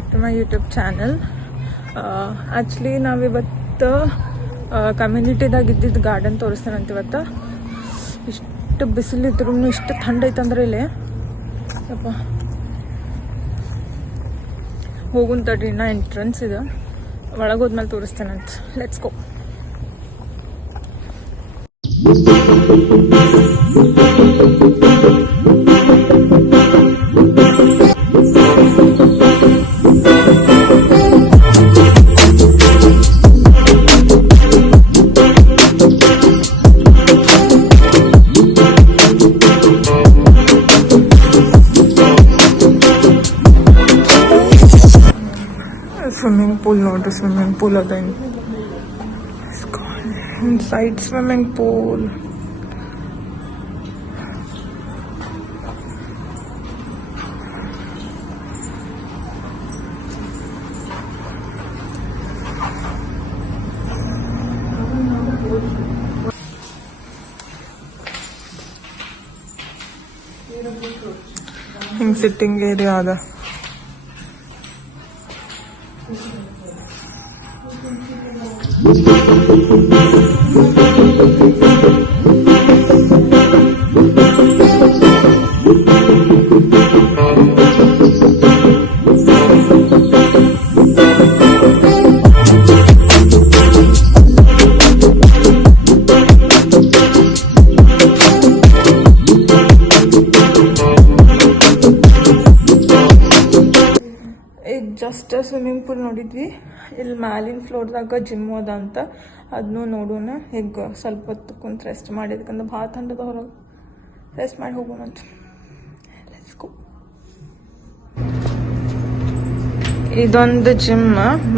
Back to my YouTube channel. Actually ನಾವಿವತ್ತು ಕಮ್ಯುನಿಟಿದಾಗ ಇದ್ದಿದ್ದು ಗಾರ್ಡನ್ ತೋರಿಸ್ತೇನಂತ. ಇವತ್ತು ಇಷ್ಟು ಬಿಸಿಲಿದ್ರು ಇಷ್ಟು ಥಂಡ ಐತಂದ್ರೆ ಇಲ್ಲಿ ಯಪ್ಪ. ಹೋಗುನ್ ತಡ್ರಿ, ಇನ್ನೂ ಎಂಟ್ರೆನ್ಸ್ ಇದೆ, ಒಳಗೆ ಹೋದ್ಮೇಲೆ ತೋರಿಸ್ತೇನಂತ. Let's go. ಸ್ವಿಮ್ಮಿಂಗ್ ಪೂಲ್ ನೋಡ್ರಿ, ಸ್ವಿಮ್ಮಿಂಗ್ ಪೂಲ್ ಅದ ಇನ್ಸೈಡ್ ಸ್ವಿಮ್ಮಿಂಗ್ ಪೂಲ್. ಹಿಂಗ್ ಸಿಟ್ಟಿಂಗ್ ಏರಿಯಾ ಅದ. ಜಸ್ಟ್ ಸ್ವಿಮ್ಮಿಂಗ್ ಪೂಲ್ ನೋಡಿದ್ವಿ. ಇಲ್ಲಿ ಮ್ಯಾಲಿನ ಫ್ಲೋರ್ದಾಗ ಜಿಮ್ ಅದ ಅಂತ, ಅದನ್ನೂ ನೋಡೋಣ. ಈಗ ಸ್ವಲ್ಪ ಹೊತ್ತು ಕುಂತು ರೆಸ್ಟ್ ಮಾಡಿ, ಅದಕ್ಕಂದ್ರೆ ಭಾಳ ಥಂಡದ ಹೊರಗೆ ರೆಸ್ಟ್ ಮಾಡಿ ಹೋಗೋಣ ಅಂತ. Let's go. ಇದೊಂದು ಜಿಮ್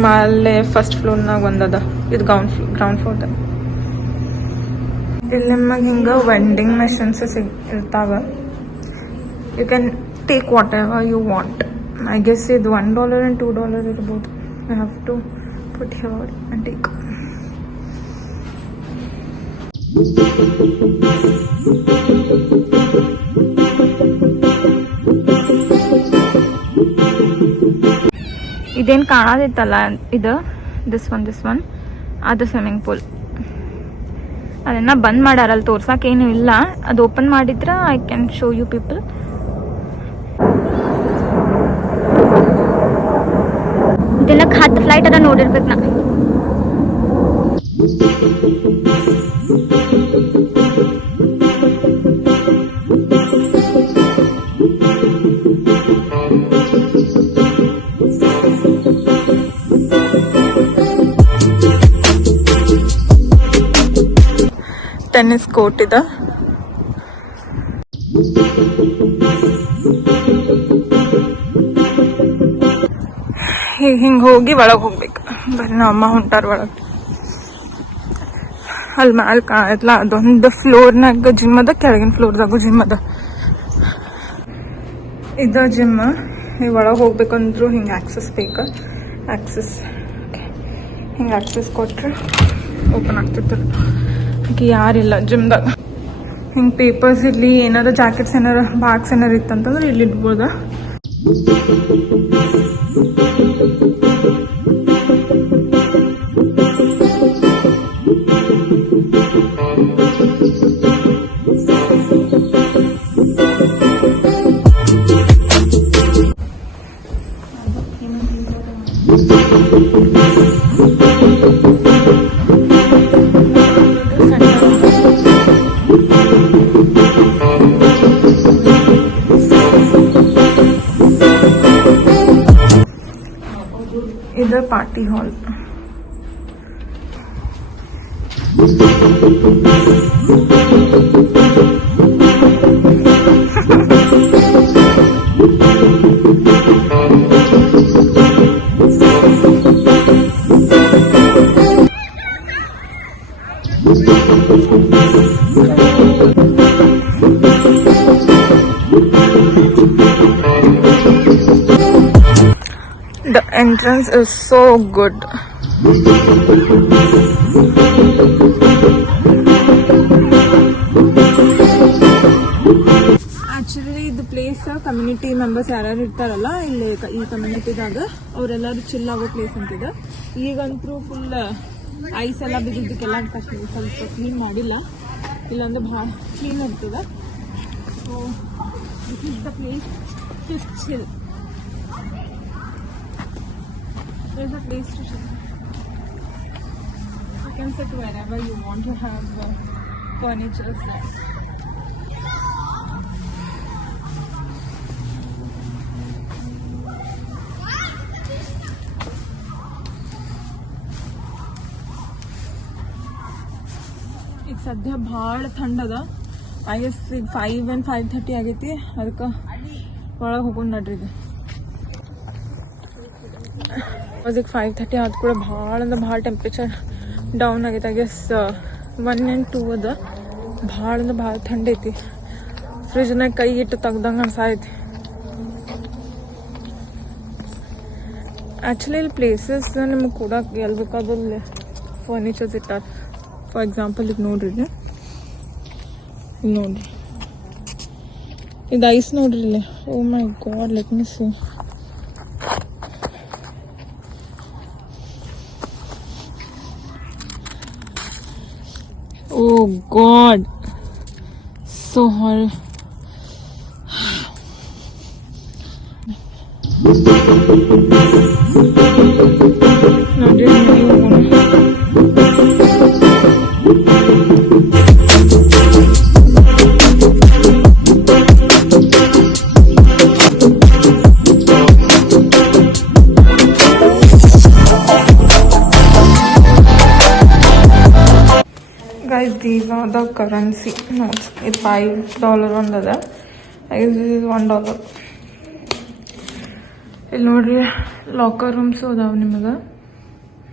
ಮೇಲೆ ಫಸ್ಟ್ ಫ್ಲೋರ್ನಾಗ ಒಂದದ. ಇದು ಗ್ರೌಂಡ್ ಫ್ಲೋರ್ದಾಗ. ಇಲ್ಲಿ ನಿಮಗೆ ಹಿಂಗೆ ವೆಂಡಿಂಗ್ ಮೆಷಿನ್ಸ್ ಇರ್ತಾವ. You can take whatever you want. I guess it's $1 and $2 ಇರ್ಬೋದು. I have to put here and take. ಇದೇನು ಕಾಣದಿತ್ತಲ್ಲ, ಇದು ದಿಸ್ ಒನ್ ಅದು ಸ್ವಿಮ್ಮಿಂಗ್ ಪೂಲ್. ಅದನ್ನ ಬಂದ್ ಮಾಡ್ಯಾರಲ್ಲಿ, ತೋರ್ಸಕ್ಕೇನು ಇಲ್ಲ. ಅದು ಓಪನ್ ಮಾಡಿದ್ರೆ I can show you people. ದಿನಕ್ಕೆ 10 ಫ್ಲೈಟ್ ಅದ ನೋಡಿರ್ಬೇಕು ನಾ. ಟೆನ್ನಿಸ್ ಕೋರ್ಟ್ ಇದೆ. ಹಿಂಗೆ ಹೋಗಿ ಒಳಗೆ ಹೋಗ್ಬೇಕು. ಬರೀ ನಮ್ಮ ಅಮ್ಮ ಹೊಂಟಾರ ಒಳಗೆ. ಅಲ್ಲಿ ಮ್ಯಾಲೆ ಕಾಣತ್ಲ, ಅದೊಂದು ಫ್ಲೋರ್ನಾಗ ಜಿಮ್ ಅದ, ಕೆಳಗಿನ ಫ್ಲೋರ್ದಾಗೂ ಜಿಮ್ ಅದ. ಇದು ಜಿಮ್. ಒಳಗೆ ಹೋಗ್ಬೇಕಂದ್ರು ಹಿಂಗೆ ಆಕ್ಸಸ್ ಬೇಕು. ಆಕ್ಸಸ್ ಹಿಂಗೆ ಆಕ್ಸಸ್ ಕೊಟ್ರೆ ಓಪನ್ ಆಗ್ತಿತ್ತು. ಈಗ ಯಾರಿಲ್ಲ ಜಿಮ್ದಾಗ. ಹಿಂಗೆ ಪೇಪರ್ಸ್ ಇರಲಿ, ಏನಾರ ಜಾಕೆಟ್ಸ್ ಏನಾರ ಬಾಕ್ಸ್ ಏನಾರು ಇತ್ತಂತಂದ್ರೆ ಇಲ್ಲಿ ಇಡ್ಬೋದ. ಇದು party hall. The entrance is so good. Actually ಇದು ಪ್ಲೇಸ್ ಕಮ್ಯುನಿಟಿ ಮೆಂಬರ್ಸ್ ಯಾರ್ಯಾರು ಇರ್ತಾರಲ್ಲ ಇಲ್ಲಿ ಈ ಕಮ್ಯುನಿಟಿದಾಗ ಅವರೆಲ್ಲರೂ ಚಿಲ್ ಆಗೋ ಪ್ಲೇಸ್ ಅಂತಿದೆ. ಈಗಂತೂ ಫುಲ್ ಐಸ್ ಎಲ್ಲ ಬಿದ್ದಿದ್ದಕ್ಕೆಲ್ಲ ಕಷ್ಟ ಸ್ವಲ್ಪ ಕ್ಲೀನ್ ಮಾಡಿಲ್ಲ, ಇಲ್ಲಾಂದ್ರೆ ಭಾಳ ಕ್ಲೀನ್ ಇರ್ತದೆ. So this is the place to chill. There is a place to chill. You can sit wherever you want to have furniture there. ಈಗ ಸದ್ಯ ಭಾಳ ಥಂಡದ. ಐ ಗೆಸ್ ಈಗ 5 and 5:30 ಆಗೈತಿ, ಅದಕ್ಕೆ ಒಳಗೆ ಹೋಗೋಣ ನಡ್ರಿ. ಇದು ಅದಕ್ಕೆ 5:30 ಆದ ಕೂಡ ಭಾಳ ಅಂದ್ರೆ ಭಾಳ ಟೆಂಪ್ರೇಚರ್ ಡೌನ್ ಆಗೈತೆ. ಐ ಗೆಸ್ 1 and 2 ಅದ. ಭಾಳ ಅಂದ್ರೆ ಭಾಳ ಥಂಡ ಐತಿ. ಫ್ರಿಜ್ನಾಗ ಕೈ ಇಟ್ಟು ತೆಗ್ದಂಗೆ ಅನ್ಸಾಯ್ತಿ. ಆ್ಯಕ್ಚುಲಿ ಇಲ್ಲಿ ಪ್ಲೇಸಸ್ ನಿಮ್ಗೆ ಕೂಡ ಎಲ್ಲಿ ಬೇಕಾದಲ್ಲಿ ಫರ್ನಿಚರ್ಸ್ ಇಟ್ಟಾರ. ಫಾರ್ ಎಕ್ಸಾಂಪಲ್ ಈಗ ನೋಡ್ರಿ, ಇಲ್ಲಿ ನೋಡ್ರಿ, ಇದು ಐಸ್ ನೋಡ್ರಿ ಇಲ್ಲಿ. Oh my God, let me see. Oh God, so horrible. Guys, these are the currency notes. It's $5 ಒಂದದ. I guess this is $1. ಇಲ್ಲಿ ನೋಡ್ರಿ, ಲಾಕರ್ ರೂಮ್ಸು ಅದಾವ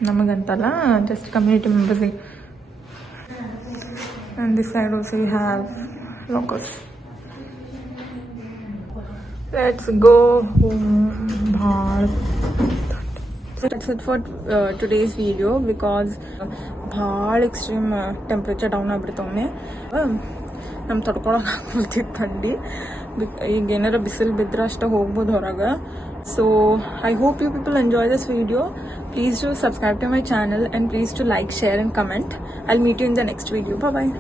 ನಮಗಂತಲ್ಲ, ಜಸ್ಟ್ ಕಮ್ಯುನಿಟಿ ಮೆಂಬರ್ಸಿಗೆ. And this side also we have lockers. Let's go home. That's it for today's video because ಭಾಳ extreme temperature down ಆಗ್ಬಿಡ್ತವನ್ನೇ. ನಮ್ಗೆ ತಡ್ಕೊಳಕ್ಕೆ ಆಗ್ಬಿಡ್ತಿತ್ತು ಥಂಡಿ. ಈಗ ಏನಾರ ಬಿಸಿಲು ಬಿದ್ದರೆ ಅಷ್ಟೇ ಹೋಗ್ಬೋದು ಹೊರಗೆ. So I hope you people enjoy this video. Please do subscribe to my channel and please do like, share and comment. I'll meet you in the next video. Bye bye.